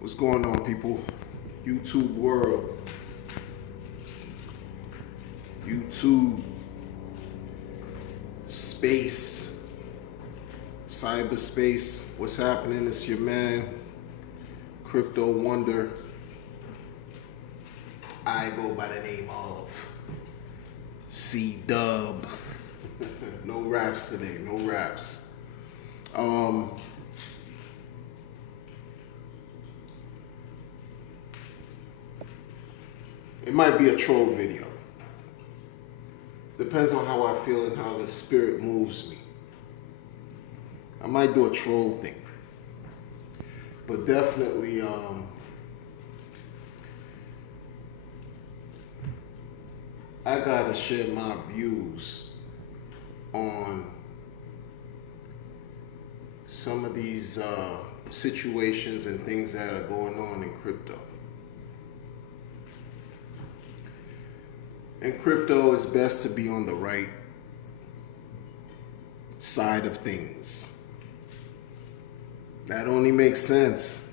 What's going on, people? YouTube world. YouTube space. Cyberspace. What's happening? It's your man, Crypto Wonder. I go by the name of C-Dub. No raps today, no raps. It might be a troll video. Depends on how I feel and how the spirit moves me. I might do a troll thing. But definitely, I gotta share my views on some of these situations and things that are going on in crypto. In crypto, it's best to be on the right side of things. That only makes sense.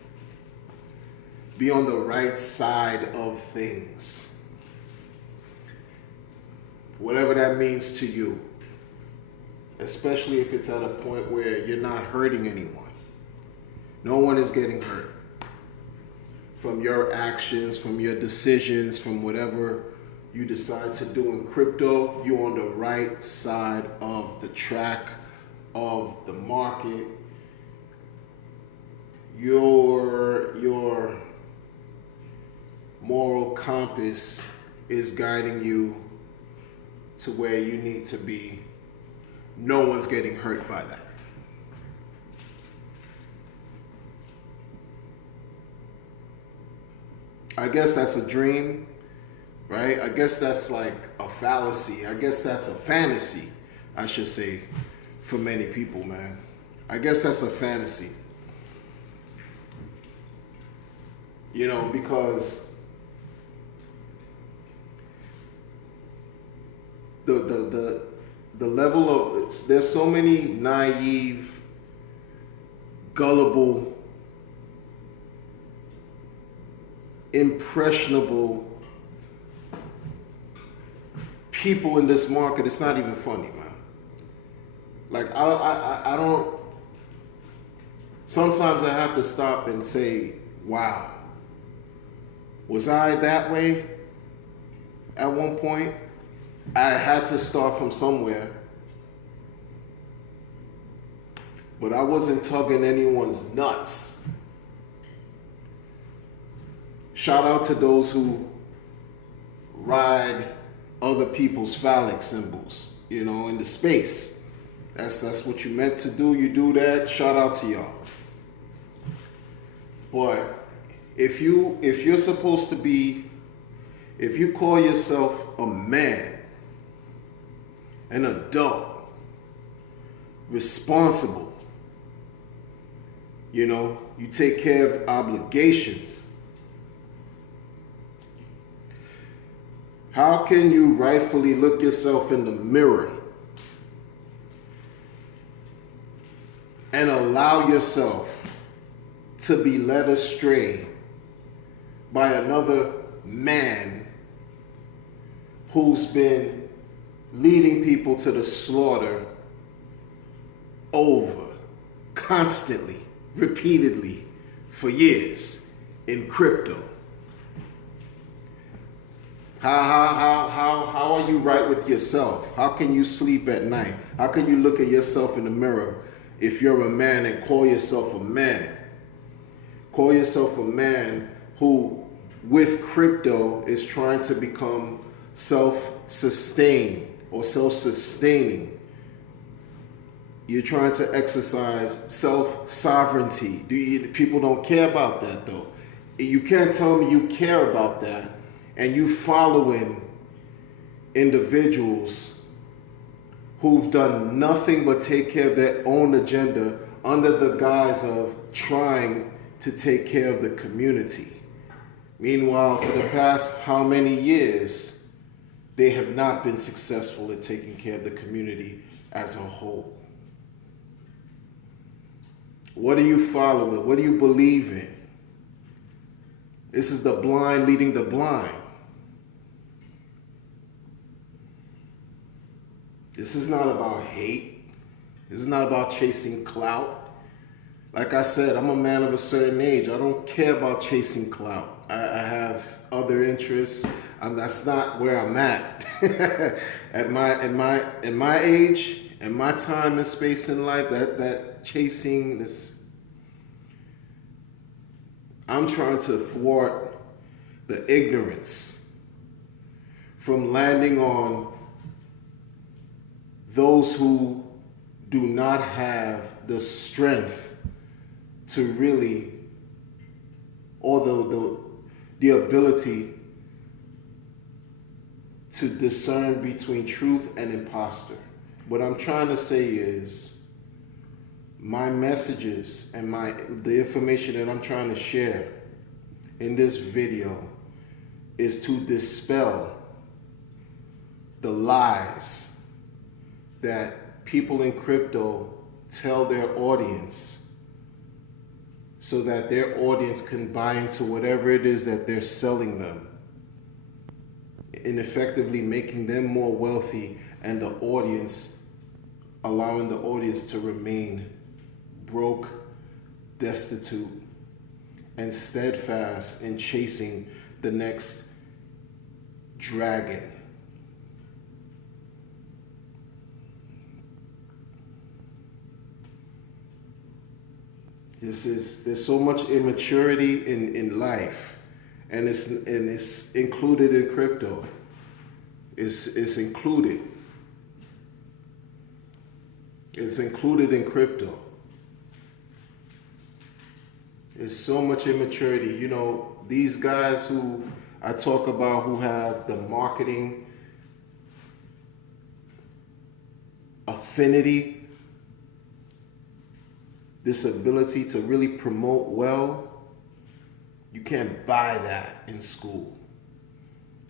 Be on the right side of things. Whatever that means to you. Especially if it's at a point where you're not hurting anyone. No one is getting hurt. From your actions, from your decisions, from whatever you decide to do in crypto, you're on the right side of the track of the market. Your moral compass is guiding you to where you need to be. No one's getting hurt by that. I guess that's a dream. Right? I guess that's like a fallacy. I guess that's a fantasy, I should say, for many people, man. I guess that's a fantasy. You know, because the level of, there's so many naive, gullible, impressionable people in this market. It's not even funny, man. Like I don't. Sometimes I have to stop and say, "Wow, was I that way?" At one point, I had to start from somewhere, but I wasn't tugging anyone's nuts. Shout out to those who ride other people's phallic symbols, you know, in the space. That's what you meant to do. You do that. Shout out to y'all. But if you're supposed to be, if you call yourself a man, an adult, responsible, you know, you take care of obligations. How can you rightfully look yourself in the mirror and allow yourself to be led astray by another man who's been leading people to the slaughter constantly, repeatedly, for years in crypto? How are you right with yourself? How can you sleep at night? How can you look at yourself in the mirror if you're a man and call yourself a man? Call yourself a man who, with crypto, is trying to become self-sustained or self-sustaining. You're trying to exercise self-sovereignty. People don't care about that, though. You can't tell me you care about that and you following individuals who've done nothing but take care of their own agenda under the guise of trying to take care of the community. Meanwhile, for the past how many years, they have not been successful at taking care of the community as a whole. What are you following? What do you believe in? This is the blind leading the blind. This is not about hate. This is not about chasing clout. Like I said, I'm a man of a certain age. I don't care about chasing clout. I have other interests, and that's not where I'm at. At my age, and my time and space in life, that chasing this, I'm trying to thwart the ignorance from landing on those who do not have the strength to really, or the ability to discern between truth and imposter. What I'm trying to say is my messages and the information that I'm trying to share in this video is to dispel the lies that people in crypto tell their audience so that their audience can buy into whatever it is that they're selling them, and effectively making them more wealthy, and allowing the audience to remain broke, destitute, and steadfast in chasing the next dragon. There's so much immaturity in life, and it's included in crypto. It's included. It's included in crypto. There's so much immaturity. You know, these guys who I talk about who have the marketing affinity, this ability to really promote well, you can't buy that in school.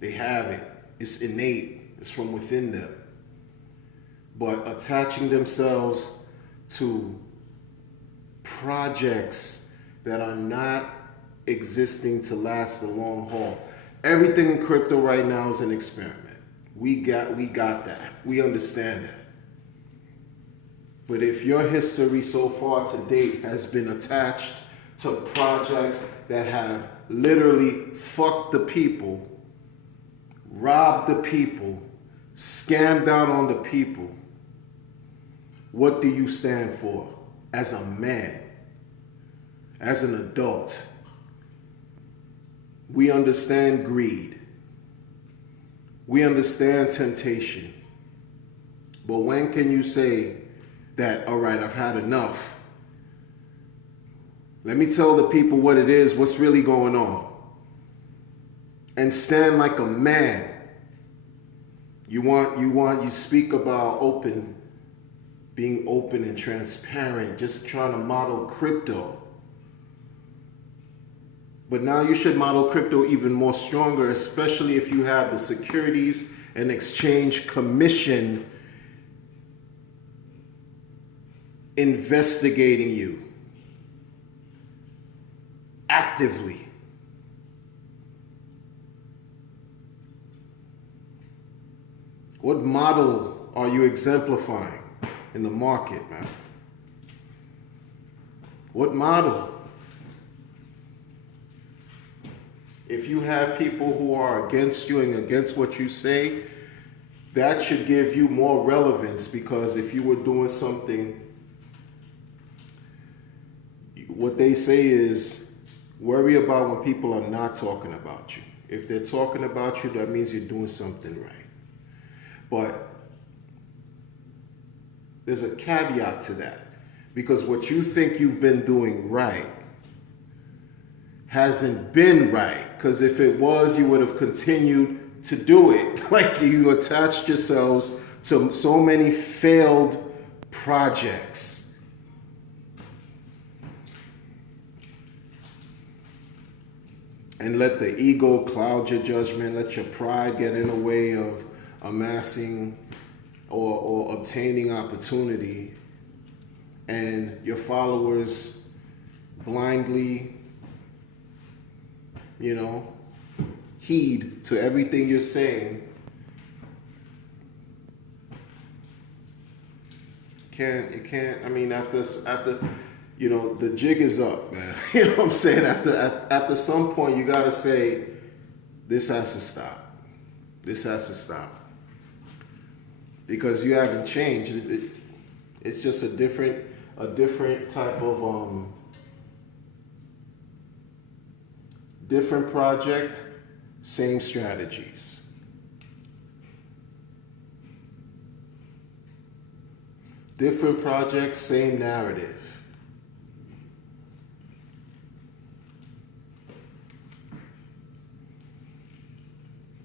They have it. It's innate. It's from within them. But attaching themselves to projects that are not existing to last the long haul. Everything in crypto right now is an experiment. We got that. We understand that. But if your history so far to date has been attached to projects that have literally fucked the people, robbed the people, scammed out on the people, what do you stand for as a man, as an adult? We understand greed. We understand temptation. But when can you say that, all right, I've had enough? Let me tell the people what it is, what's really going on. And stand like a man. You speak about being open and transparent, just trying to model crypto. But now you should model crypto even more stronger, especially if you have the Securities and Exchange Commission investigating you actively. What model are you exemplifying in the market, man? What model? If you have people who are against you and against what you say, that should give you more relevance, because if you were doing something, what they say is worry about when people are not talking about you. If they're talking about you, that means you're doing something right. But there's a caveat to that, because what you think you've been doing right hasn't been right. Because if it was, you would have continued to do it. Like, you attached yourselves to so many failed projects. And let the ego cloud your judgment. Let your pride get in the way of amassing or obtaining opportunity. And your followers blindly you know, heed to everything you're saying, you can't, I mean, after, you know, the jig is up, man. You know what I'm saying? After some point, you got to say, this has to stop. This has to stop. Because you haven't changed. It's just a different type of, different project, same strategies. Different projects, same narrative.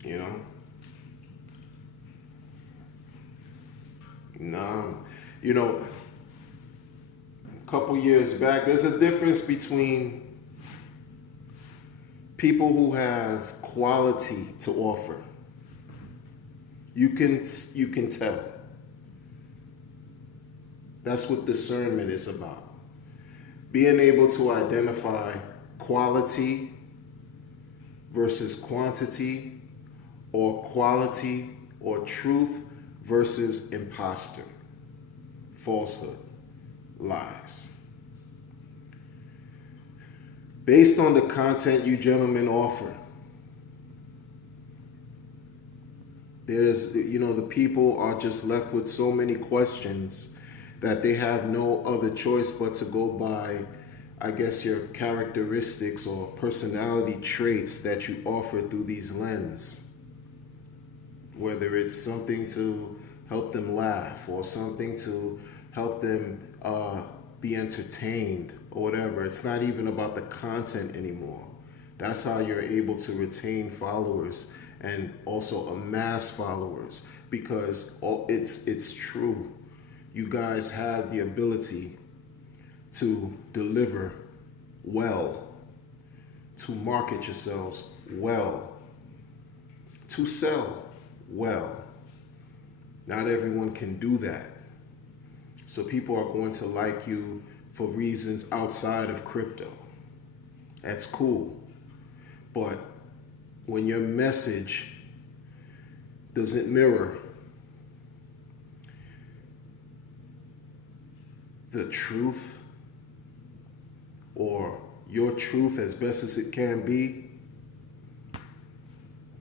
You know? No. You know, a couple years back, there's a difference between people who have quality to offer. You can tell. That's what discernment is about. Being able to identify quality versus quantity, or quality or truth versus imposter, falsehood, lies. Based on the content you gentlemen offer, there's, you know, the people are just left with so many questions that they have no other choice but to go by, I guess, your characteristics or personality traits that you offer through these lenses. Whether it's something to help them laugh or something to help them be entertained or whatever. It's not even about the content anymore. That's how you're able to retain followers and also amass followers, because it's true. You guys have the ability to deliver well, to market yourselves well, to sell well. Not everyone can do that. So people are going to like you for reasons outside of crypto. That's cool. But when your message doesn't mirror the truth, or your truth as best as it can be,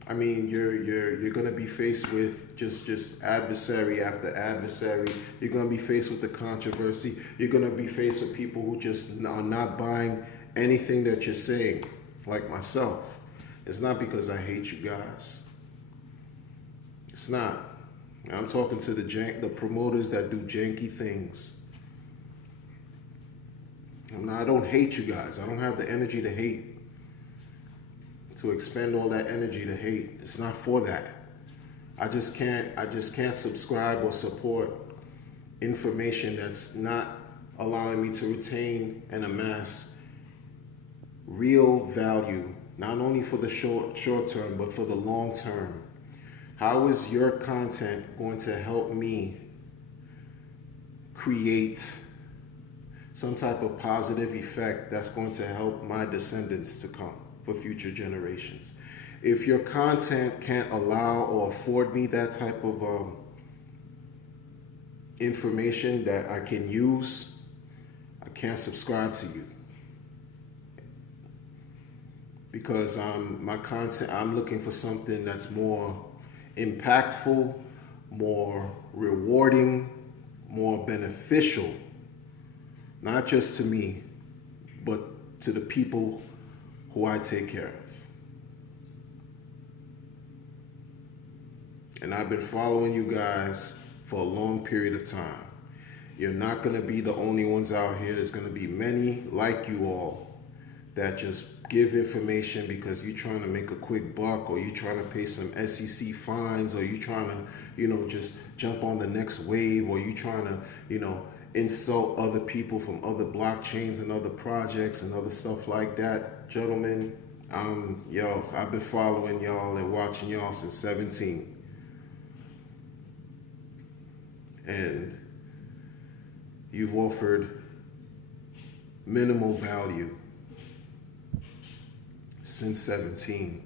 I mean, you're gonna be faced with just adversary after adversary. You're gonna be faced with the controversy. You're gonna be faced with people who just are not buying anything that you're saying, like myself. It's not because I hate you guys. It's not. I'm talking to the promoters that do janky things. I don't hate you guys. I don't have the energy to hate. To expend all that energy to hate. It's not for that. I just can't subscribe or support information that's not allowing me to retain and amass real value, not only for the short term, but for the long term. How is your content going to help me create some type of positive effect that's going to help my descendants to come for future generations? If your content can't allow or afford me that type of information that I can use, I can't subscribe to you. Because my content, I'm looking for something that's more impactful, more rewarding, more beneficial, not just to me, but to the people who I take care of. And I've been following you guys for a long period of time. You're not going to be the only ones out here. There's going to be many like you all that just give information because you're trying to make a quick buck, or you're trying to pay some SEC fines, or you're trying to, just jump on the next wave, or you're trying to, insult other people from other blockchains and other projects and other stuff like that. Gentlemen, I've been following y'all and watching y'all since 17. And you've offered minimal value since 17.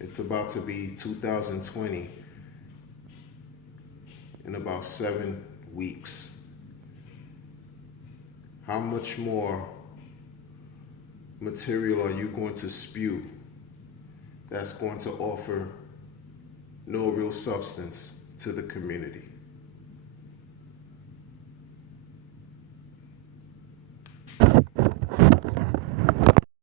It's about to be 2020 in about 7 weeks. How much more material are you going to spew that's going to offer no real substance to the community?